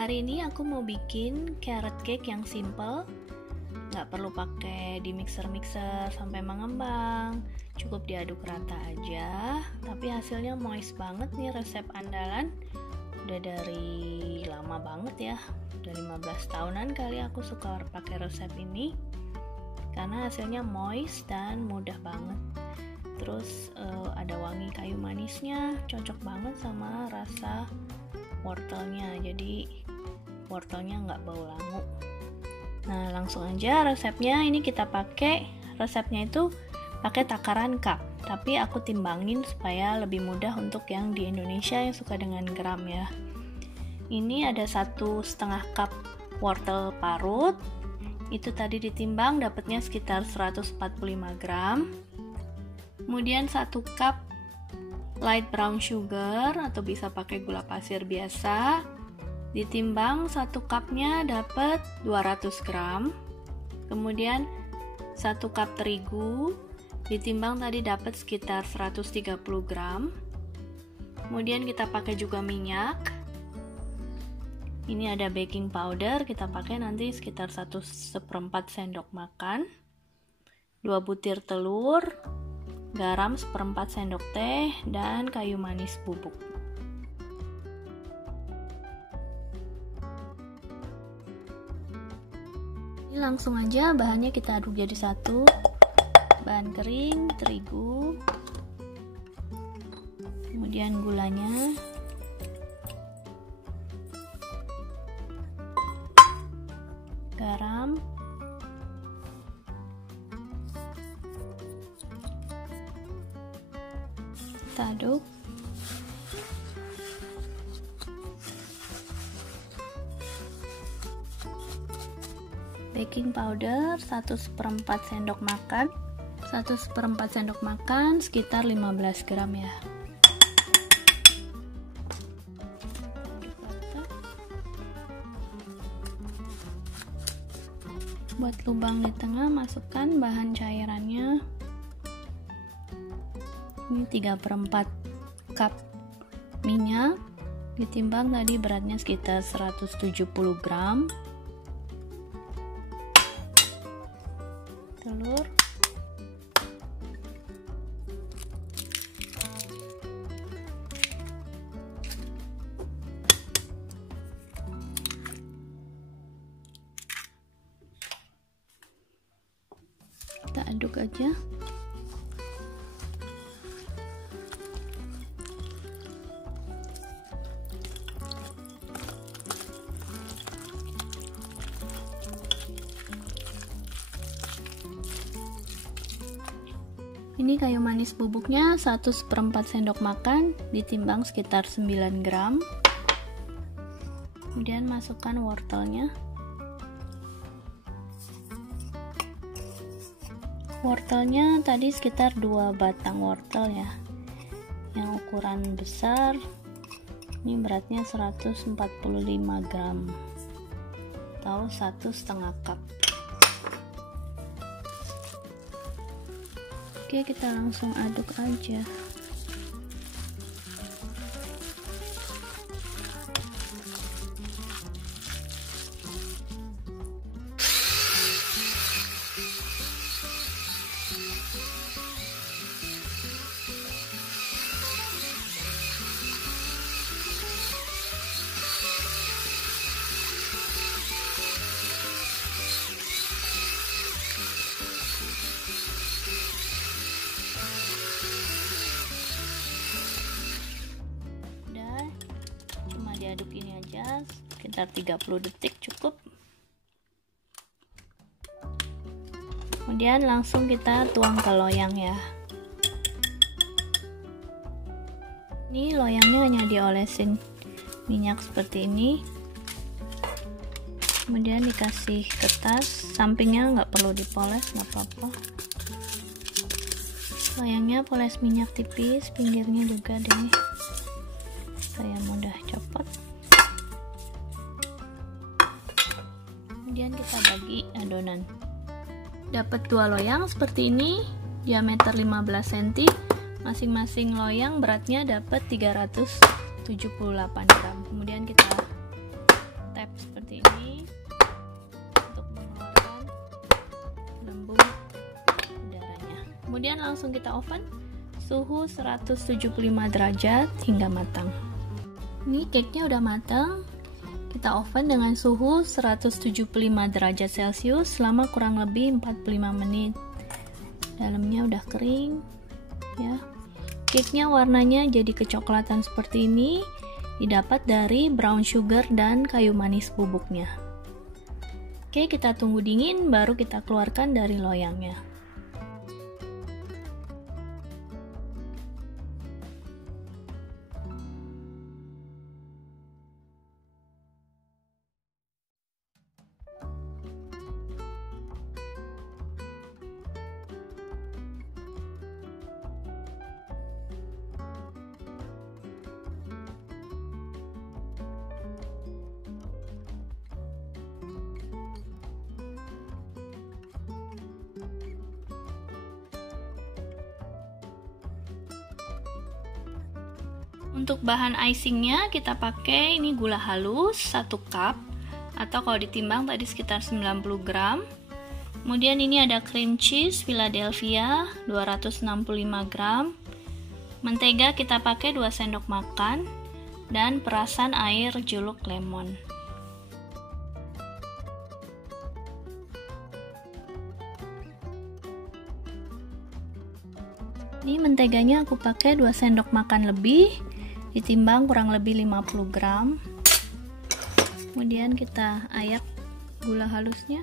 Hari ini aku mau bikin carrot cake yang simple. Nggak perlu pakai di mixer sampai mengembang, cukup diaduk rata aja. Tapi hasilnya moist banget nih, resep andalan. Udah dari lama banget ya, udah 15 tahunan kali aku suka pakai resep ini karena hasilnya moist dan mudah banget. Terus ada wangi kayu manisnya, cocok banget sama rasa wortelnya, jadi wortelnya nggak bau langu. Nah, langsung aja resepnya. Ini kita pakai resepnya itu pakai takaran cup, tapi aku timbangin supaya lebih mudah untuk yang di Indonesia yang suka dengan gram ya. Ini ada 1,5 cup wortel parut, itu tadi ditimbang dapatnya sekitar 145 gram. Kemudian 1 cup light brown sugar atau bisa pakai gula pasir biasa, ditimbang 1 cupnya dapat 200 gram. Kemudian 1 cup terigu ditimbang tadi dapat sekitar 130 gram. Kemudian kita pakai juga minyak. Ini ada baking powder, kita pakai nanti sekitar 1/4 sendok makan. 2 butir telur, garam 1/4 sendok teh, dan kayu manis bubuk. Ini langsung aja bahannya kita aduk jadi satu. Bahan kering, terigu, kemudian gulanya, garam, kita aduk. Baking powder 1/4 sendok makan. 1/4 sendok makan sekitar 15 gram ya. Buat lubang di tengah, masukkan bahan cairannya. Ini 3/4 cup minyak, ditimbang tadi beratnya sekitar 170 gram. Telur, kita aduk aja. Ini kayu manis bubuknya 1/4 sendok makan, ditimbang sekitar 9 gram. Kemudian masukkan wortelnya. Wortelnya tadi sekitar 2 batang wortel ya, yang ukuran besar. Ini beratnya 145 gram atau 1,5 cup. Oke, kita langsung aduk aja. Diaduk ini aja sekitar 30 detik cukup. Kemudian langsung kita tuang ke loyang ya. Ini loyangnya hanya diolesin minyak seperti ini. Kemudian dikasih kertas, sampingnya nggak perlu dipoles, nggak apa-apa. Loyangnya poles minyak tipis, pinggirnya juga deh, supaya mudah copot. Kemudian kita bagi adonan. Dapat 2 loyang seperti ini, diameter 15 cm. Masing-masing loyang beratnya dapat 378 gram. Kemudian kita langsung kita oven suhu 175 derajat hingga matang. Ini cake-nya udah matang. Kita oven dengan suhu 175 derajat Celcius selama kurang lebih 45 menit. Dalamnya udah kering ya. Cake-nya warnanya jadi kecoklatan seperti ini, didapat dari brown sugar dan kayu manis bubuknya. Oke, kita tunggu dingin baru kita keluarkan dari loyangnya. Untuk bahan icingnya kita pakai ini gula halus 1 cup atau kalau ditimbang tadi sekitar 90 gram. Kemudian ini ada cream cheese Philadelphia 265 gram. Mentega kita pakai 2 sendok makan dan perasan air jeruk lemon. Ini menteganya aku pakai 2 sendok makan lebih, ditimbang kurang lebih 50 gram. Kemudian kita ayak gula halusnya.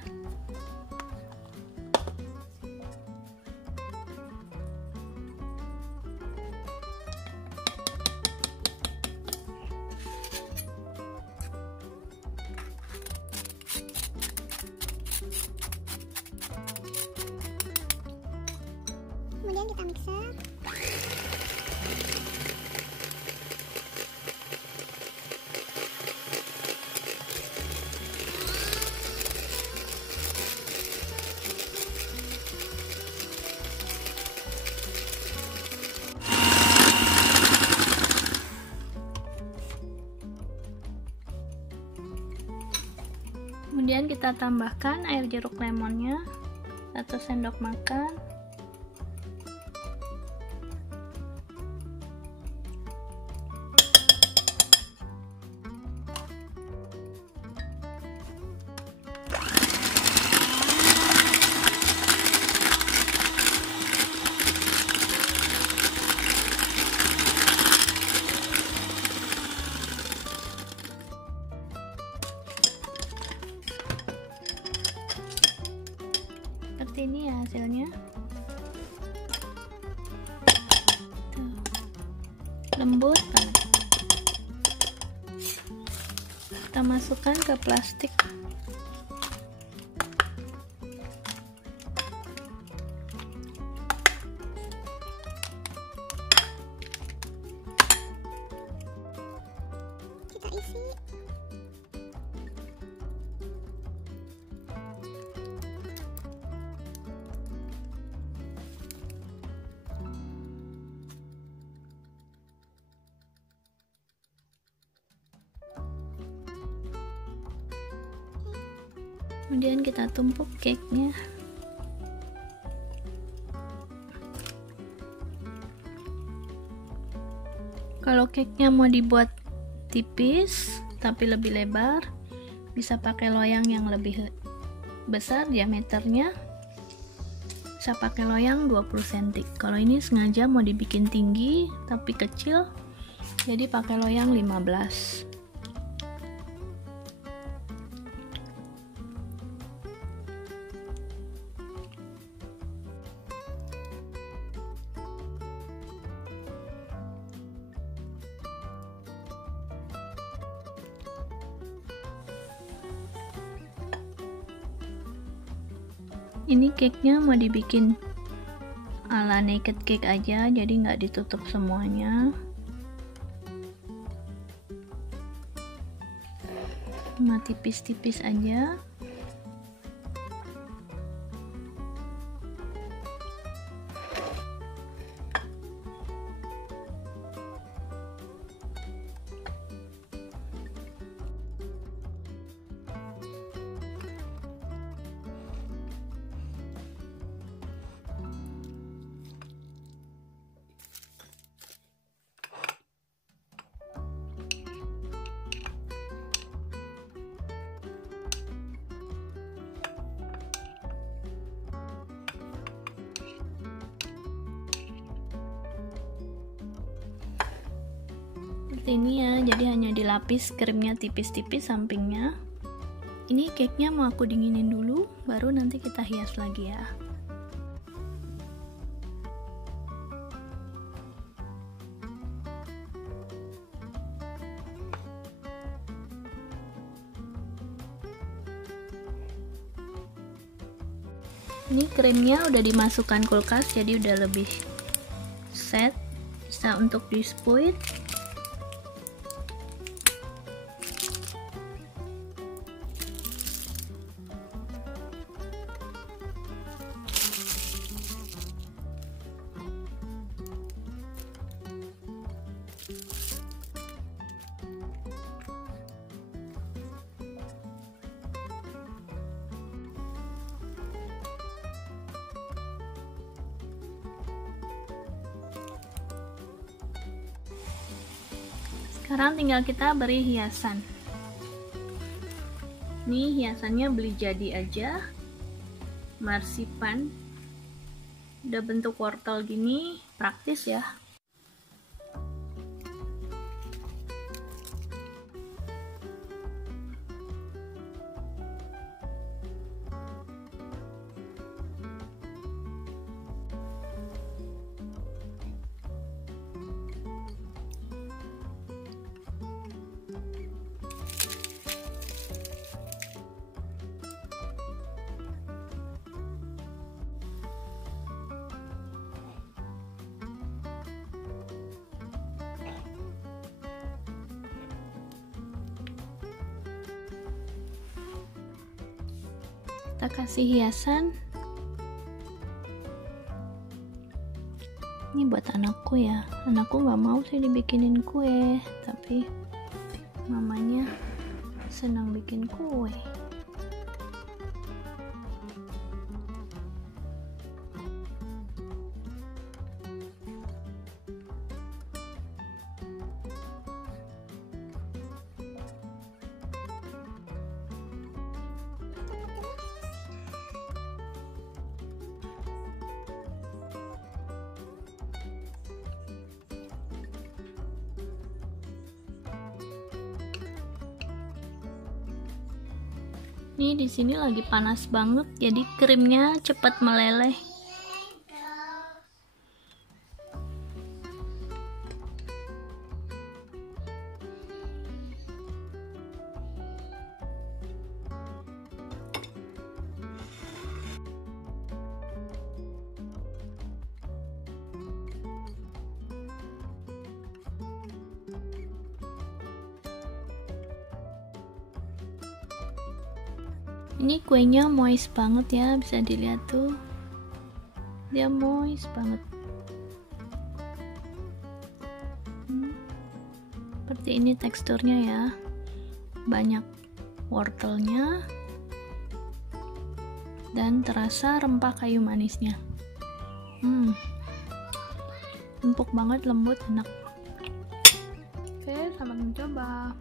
Kemudian kita mixer. Kemudian kita tambahkan air jeruk lemonnya 1 sendok makan. Seperti ini ya hasilnya. Tuh. Lembut banget. Kita masukkan ke plastik. Kita isi. Kemudian kita tumpuk cake-nya. Kalau cake-nya mau dibuat tipis tapi lebih lebar, bisa pakai loyang yang lebih besar diameternya. Bisa pakai loyang 20 cm. Kalau ini sengaja mau dibikin tinggi tapi kecil, jadi pakai loyang 15. Ini cake-nya mau dibikin ala naked cake aja, jadi nggak ditutup semuanya. Cuma tipis-tipis aja. seperti ini ya, jadi hanya dilapis krimnya tipis-tipis sampingnya. Ini cake-nya mau aku dinginin dulu, baru nanti kita hias lagi ya. Ini krimnya udah dimasukkan kulkas, jadi udah lebih set, bisa untuk dispuit. Sekarang tinggal kita beri hiasan. Nih hiasannya beli jadi aja, marsipan, udah bentuk wortel gini, praktis ya. Kita kasih hiasan. Ini buat anakku ya. Anakku nggak mau sih dibikinin kue, tapi mamanya senang bikin kue. Nih di sini lagi panas banget, jadi krimnya cepat meleleh. Ini kuenya moist banget ya, bisa dilihat tuh, dia moist banget. Seperti ini teksturnya ya, banyak wortelnya dan terasa rempah kayu manisnya. Empuk banget, lembut, enak. Oke, selamat mencoba.